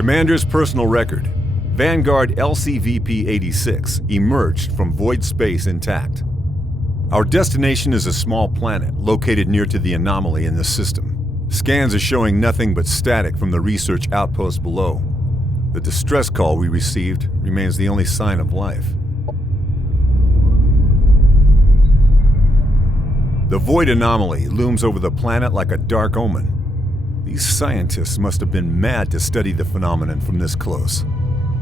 Commander's personal record. Vanguard LCVP-86 emerged from void space intact. Our destination is a small planet located near to the anomaly in the system. Scans are showing nothing but static from the research outpost below. The distress call we received remains the only sign of life. The void anomaly looms over the planet like a dark omen. These scientists must have been mad to study the phenomenon from this close.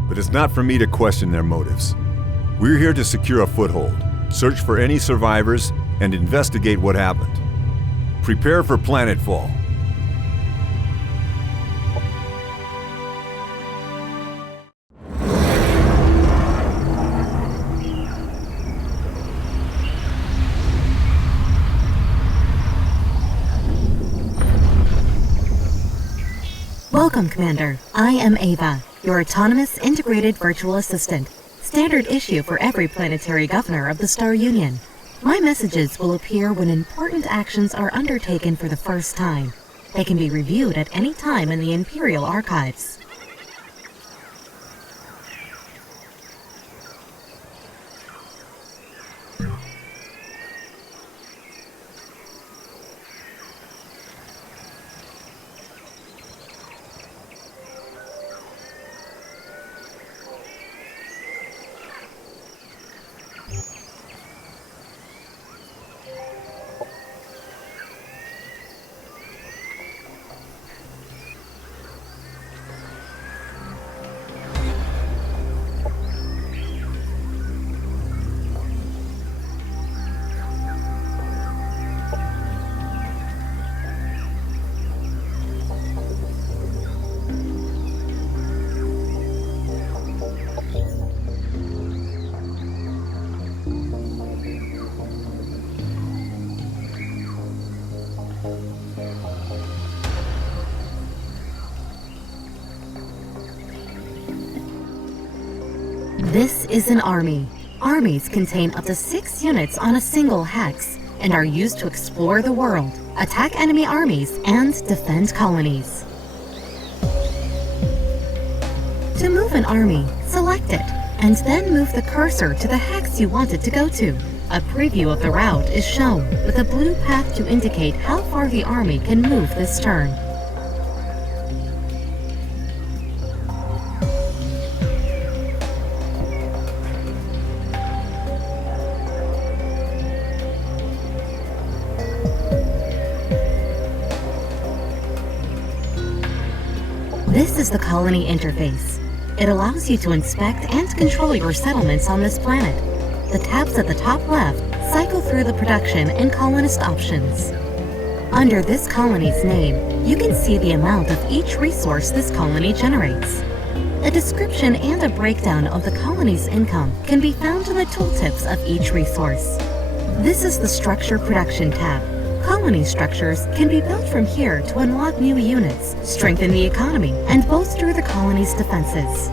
But it's not for me to question their motives. We're here to secure a foothold, search for any survivors, and investigate what happened. Prepare for Planetfall. Welcome, Commander. I am Ava, your autonomous integrated virtual assistant, standard issue for every planetary governor of the Star Union. My messages will appear when important actions are undertaken for the first time. They can be reviewed at any time in the Imperial Archives. This is an army. Armies contain up to 6 units on a single hex and are used to explore the world, attack enemy armies, and defend colonies. To move an army, select it, and then move the cursor to the hex you want it to go to. A preview of the route is shown, with a blue path to indicate how far the army can move this turn. This is the colony interface. It allows you to inspect and control your settlements on this planet. The tabs at the top left cycle through the production and colonist options. Under this colony's name, you can see the amount of each resource this colony generates. A description and a breakdown of the colony's income can be found in the tooltips of each resource. This is the Structure Production tab. Colony structures can be built from here to unlock new units, strengthen the economy, and bolster the colony's defenses.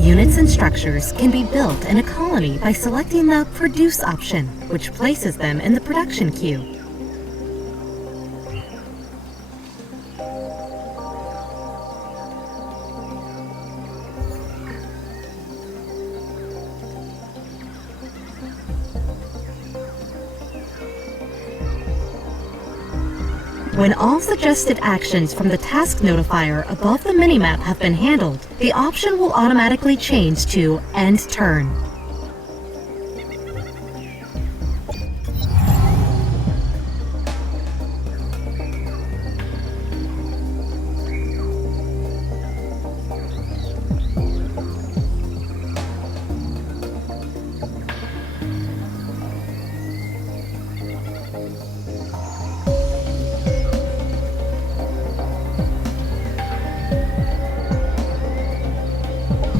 Units and structures can be built in a colony by selecting the Produce option, which places them in the production queue. When all suggested actions from the task notifier above the minimap have been handled, the option will automatically change to End Turn.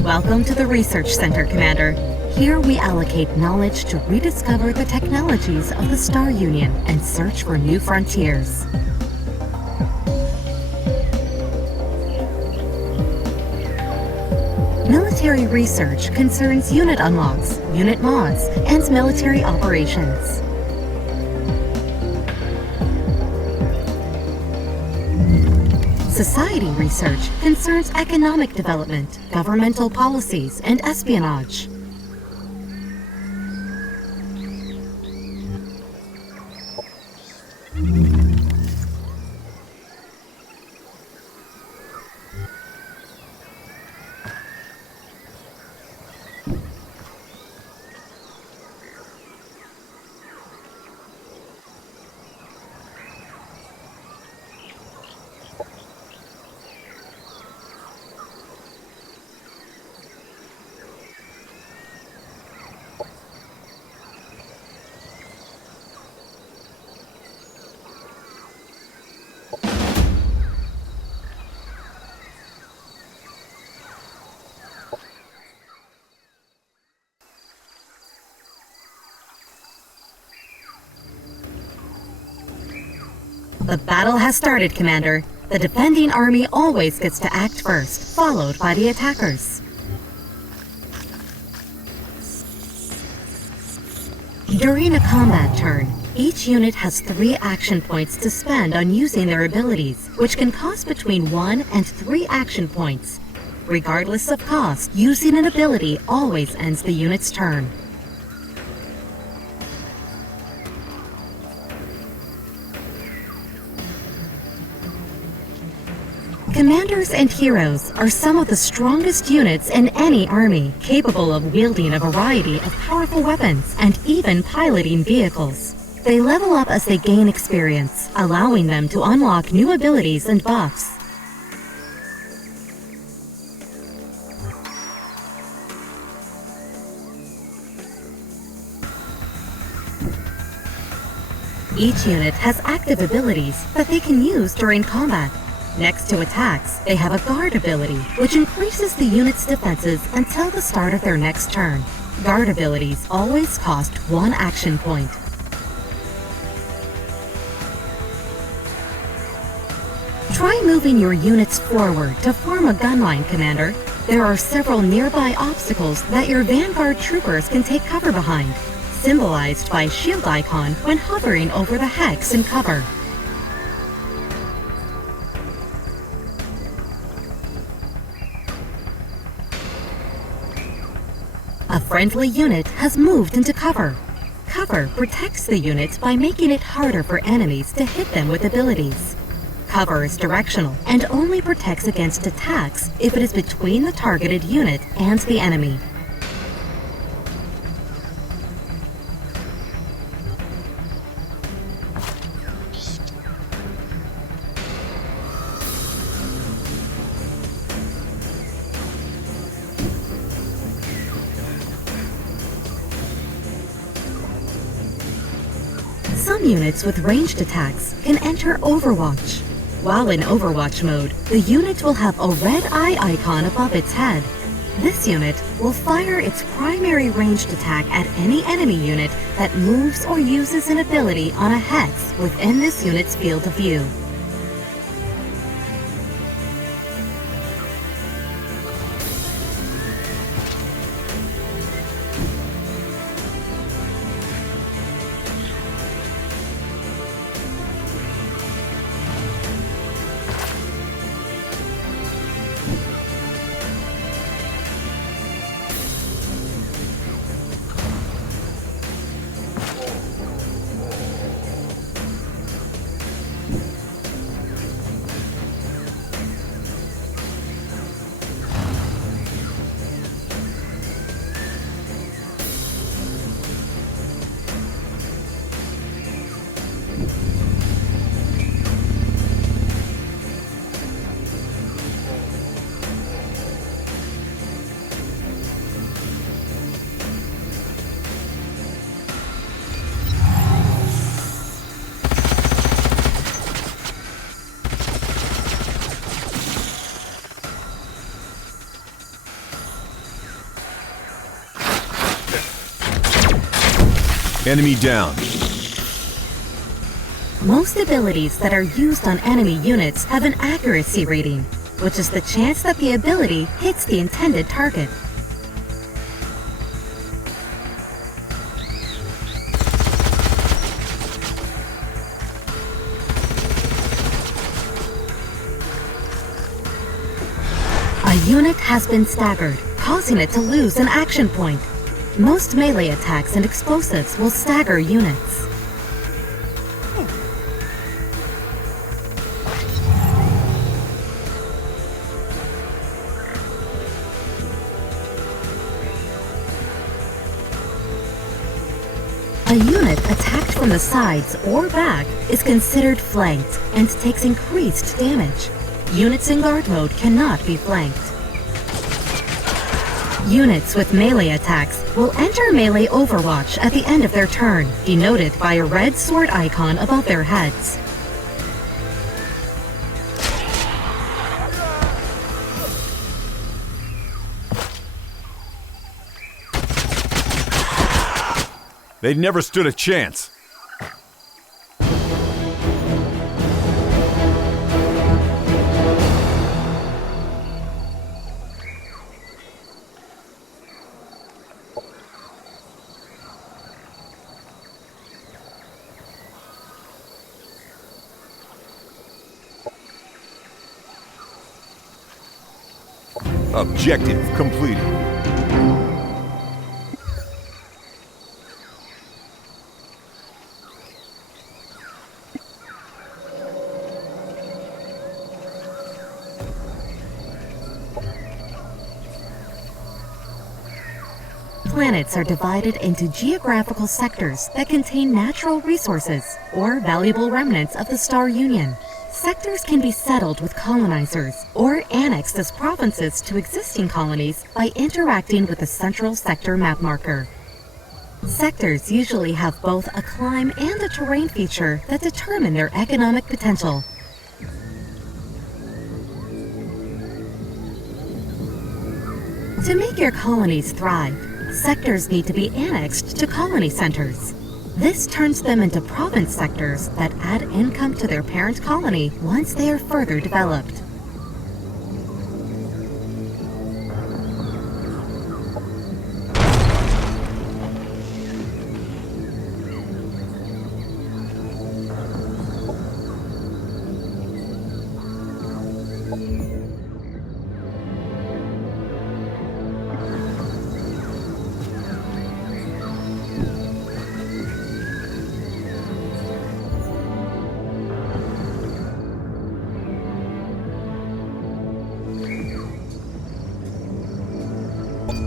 Welcome to the Research Center, Commander. Here we allocate knowledge to rediscover the technologies of the Star Union and search for new frontiers. Military research concerns unit unlocks, unit mods, and military operations. Society research concerns economic development, governmental policies, and espionage. The battle has started, Commander. The defending army always gets to act first, followed by the attackers. During a combat turn, each unit has 3 action points to spend on using their abilities, which can cost between 1 and 3 action points. Regardless of cost, using an ability always ends the unit's turn. Commanders and heroes are some of the strongest units in any army, capable of wielding a variety of powerful weapons and even piloting vehicles. They level up as they gain experience, allowing them to unlock new abilities and buffs. Each unit has active abilities that they can use during combat. Next to attacks, they have a guard ability, which increases the unit's defenses until the start of their next turn. Guard abilities always cost 1 action point. Try moving your units forward to form a gun line, Commander. There are several nearby obstacles that your Vanguard troopers can take cover behind, symbolized by a shield icon when hovering over the hex in cover. A friendly unit has moved into cover. Cover protects the unit by making it harder for enemies to hit them with abilities. Cover is directional and only protects against attacks if it is between the targeted unit and the enemy. Some units with ranged attacks can enter Overwatch. While in Overwatch mode, the unit will have a red eye icon above its head. This unit will fire its primary ranged attack at any enemy unit that moves or uses an ability on a hex within this unit's field of view. Enemy down. Most abilities that are used on enemy units have an accuracy rating, which is the chance that the ability hits the intended target. A unit has been staggered, causing it to lose an action point. Most melee attacks and explosives will stagger units. A unit attacked from the sides or back is considered flanked and takes increased damage. Units in guard mode cannot be flanked. Units with melee attacks will enter melee overwatch at the end of their turn, denoted by a red sword icon above their heads. They never stood a chance. Objective completed. Planets are divided into geographical sectors that contain natural resources or valuable remnants of the Star Union. Sectors can be settled with colonizers or annexed as provinces to existing colonies by interacting with the central sector map marker. Sectors usually have both a climb and a terrain feature that determine their economic potential. To make your colonies thrive, sectors need to be annexed to colony centers. This turns them into province sectors that add income to their parent colony once they are further developed.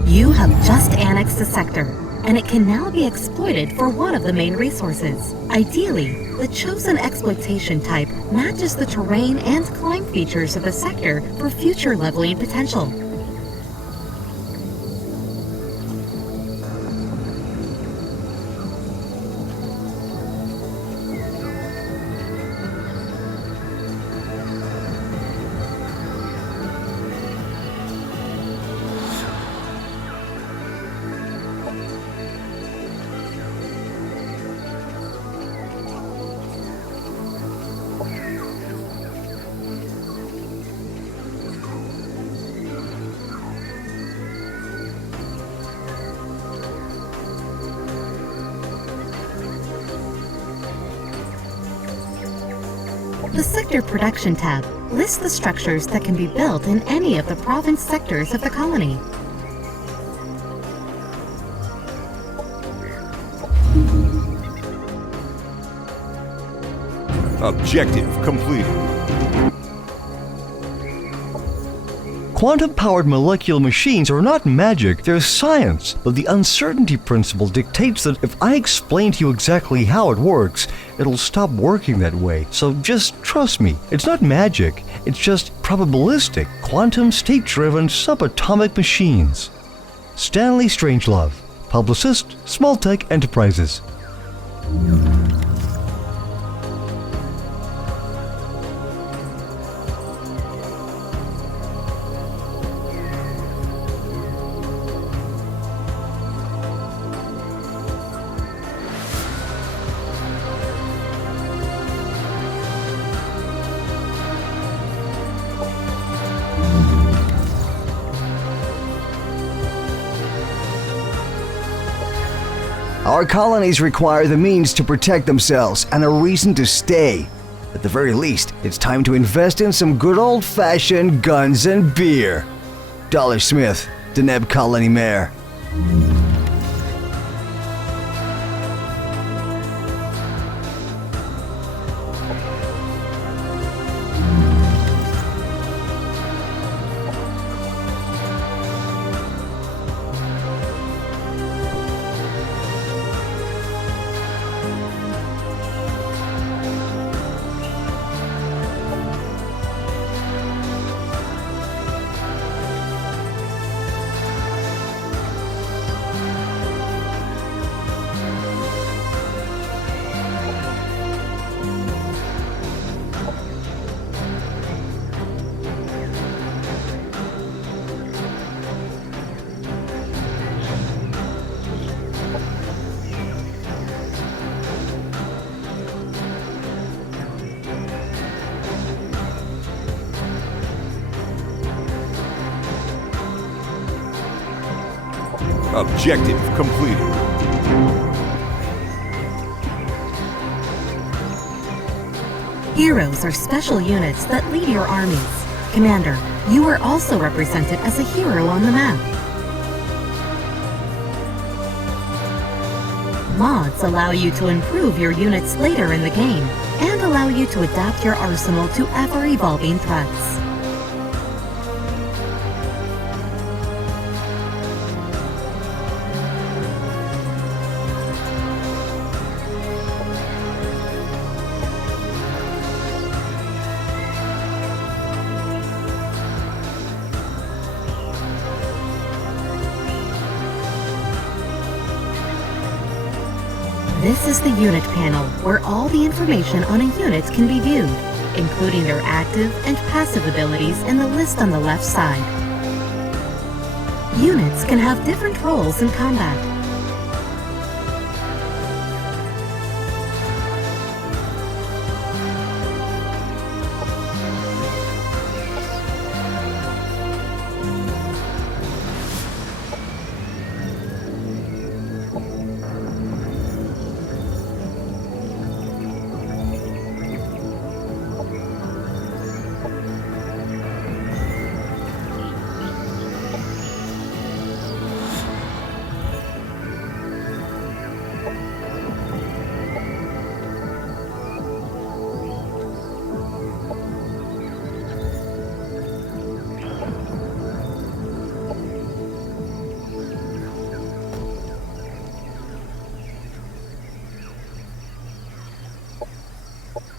You have just annexed a sector, and it can now be exploited for one of the main resources. Ideally, the chosen exploitation type matches the terrain and climb features of the sector for future leveling potential. The Sector Production tab lists the structures that can be built in any of the province sectors of the colony. Objective completed. Quantum-powered molecular machines are not magic, they're science, but the uncertainty principle dictates that if I explain to you exactly how it works, it'll stop working that way. So just trust me. It's not magic, it's just probabilistic, quantum state-driven subatomic machines. Stanley Strangelove, publicist, Smalltech Enterprises. Our colonies require the means to protect themselves and a reason to stay. At the very least, it's time to invest in some good old-fashioned guns and beer. Dollar Smith, Deneb Colony Mayor. Objective completed. Heroes are special units that lead your armies. Commander, you are also represented as a hero on the map. Mods allow you to improve your units later in the game and allow you to adapt your arsenal to ever-evolving threats. This is the unit panel, where all the information on a unit can be viewed, including their active and passive abilities in the list on the left side. Units can have different roles in combat.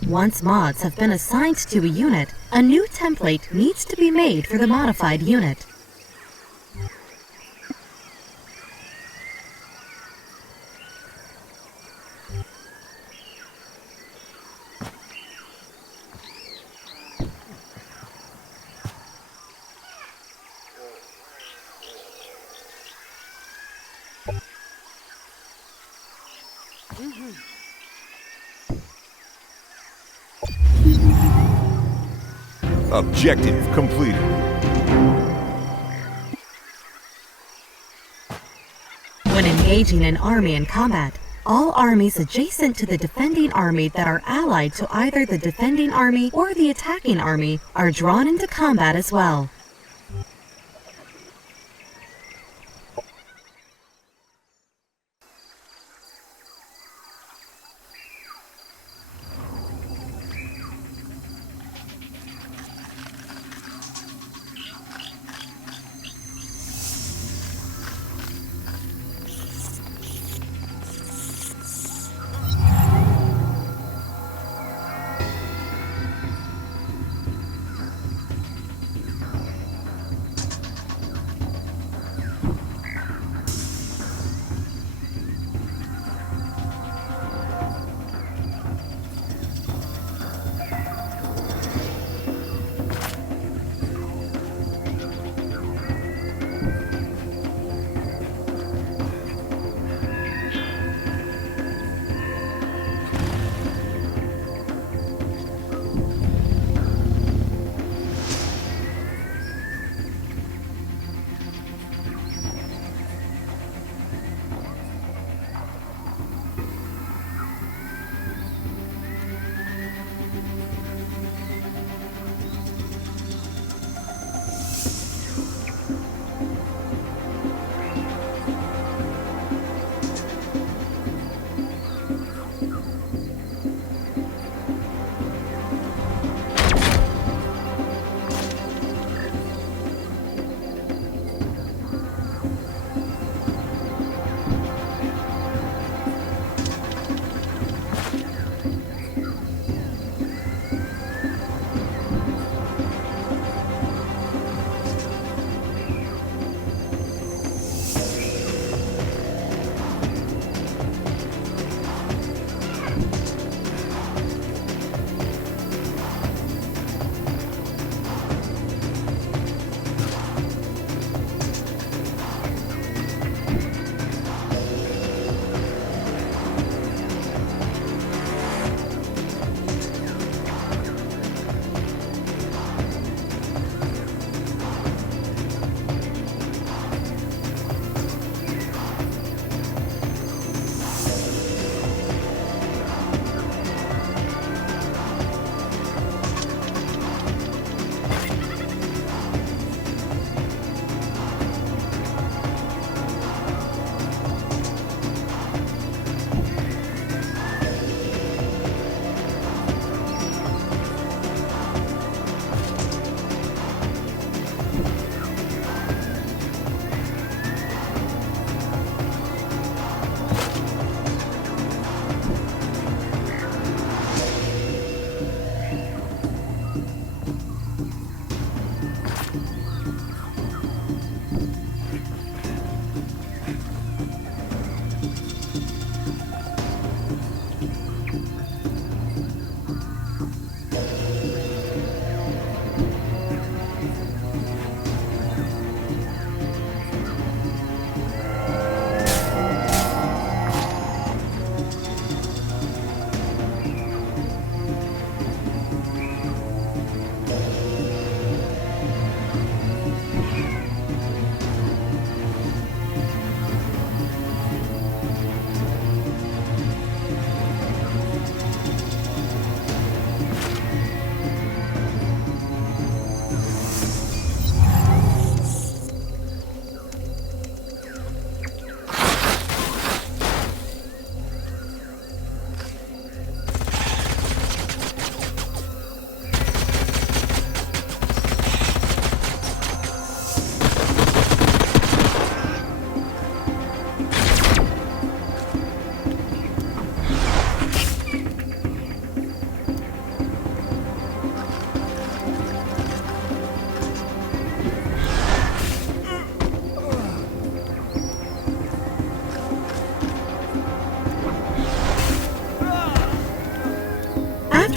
Once mods have been assigned to a unit, a new template needs to be made for the modified unit. Objective completed. When engaging an army in combat, all armies adjacent to the defending army that are allied to either the defending army or the attacking army are drawn into combat as well.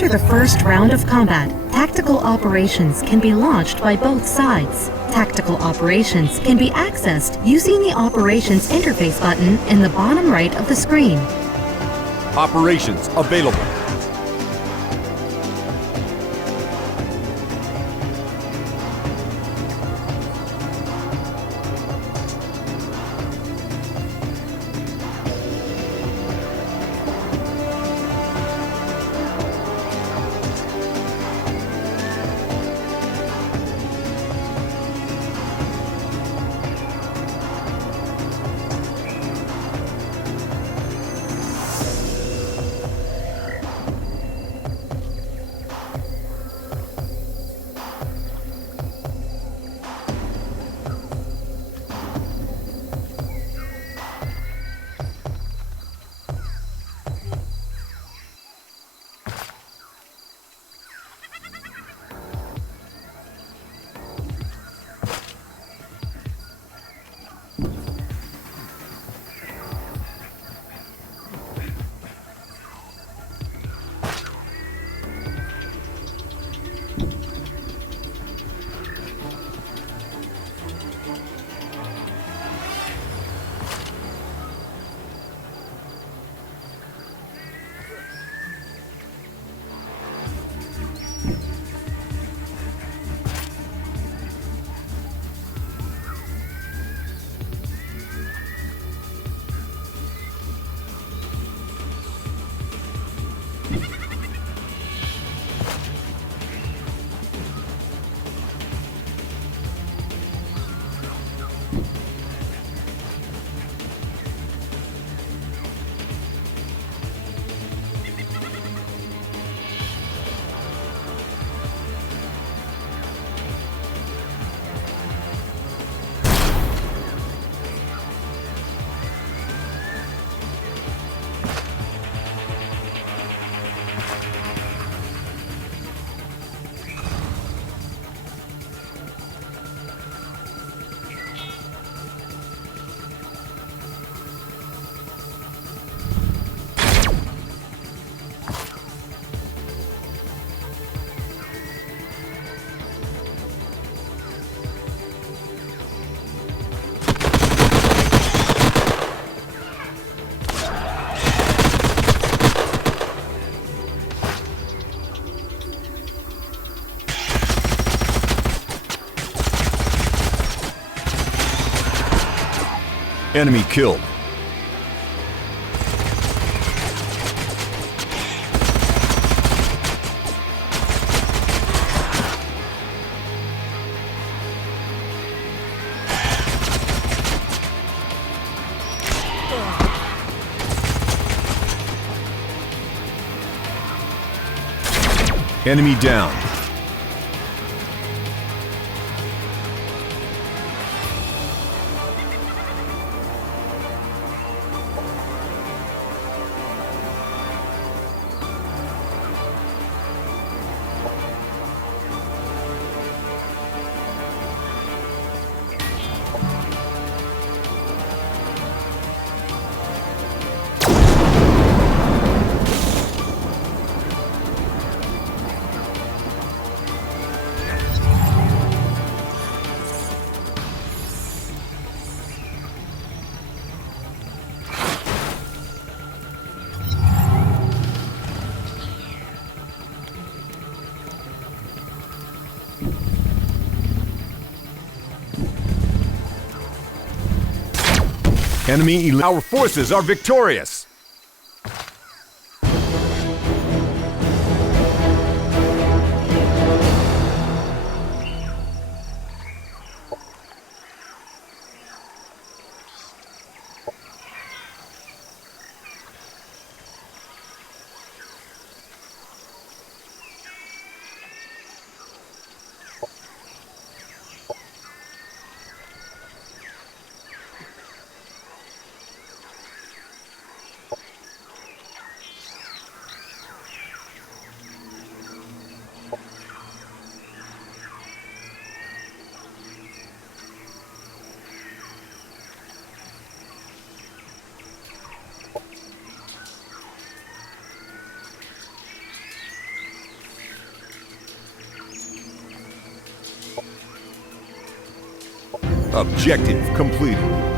After the first round of combat, tactical operations can be launched by both sides. Tactical operations can be accessed using the Operations Interface button in the bottom right of the screen. Operations available. Enemy killed. Enemy down. Our forces are victorious! Objective completed.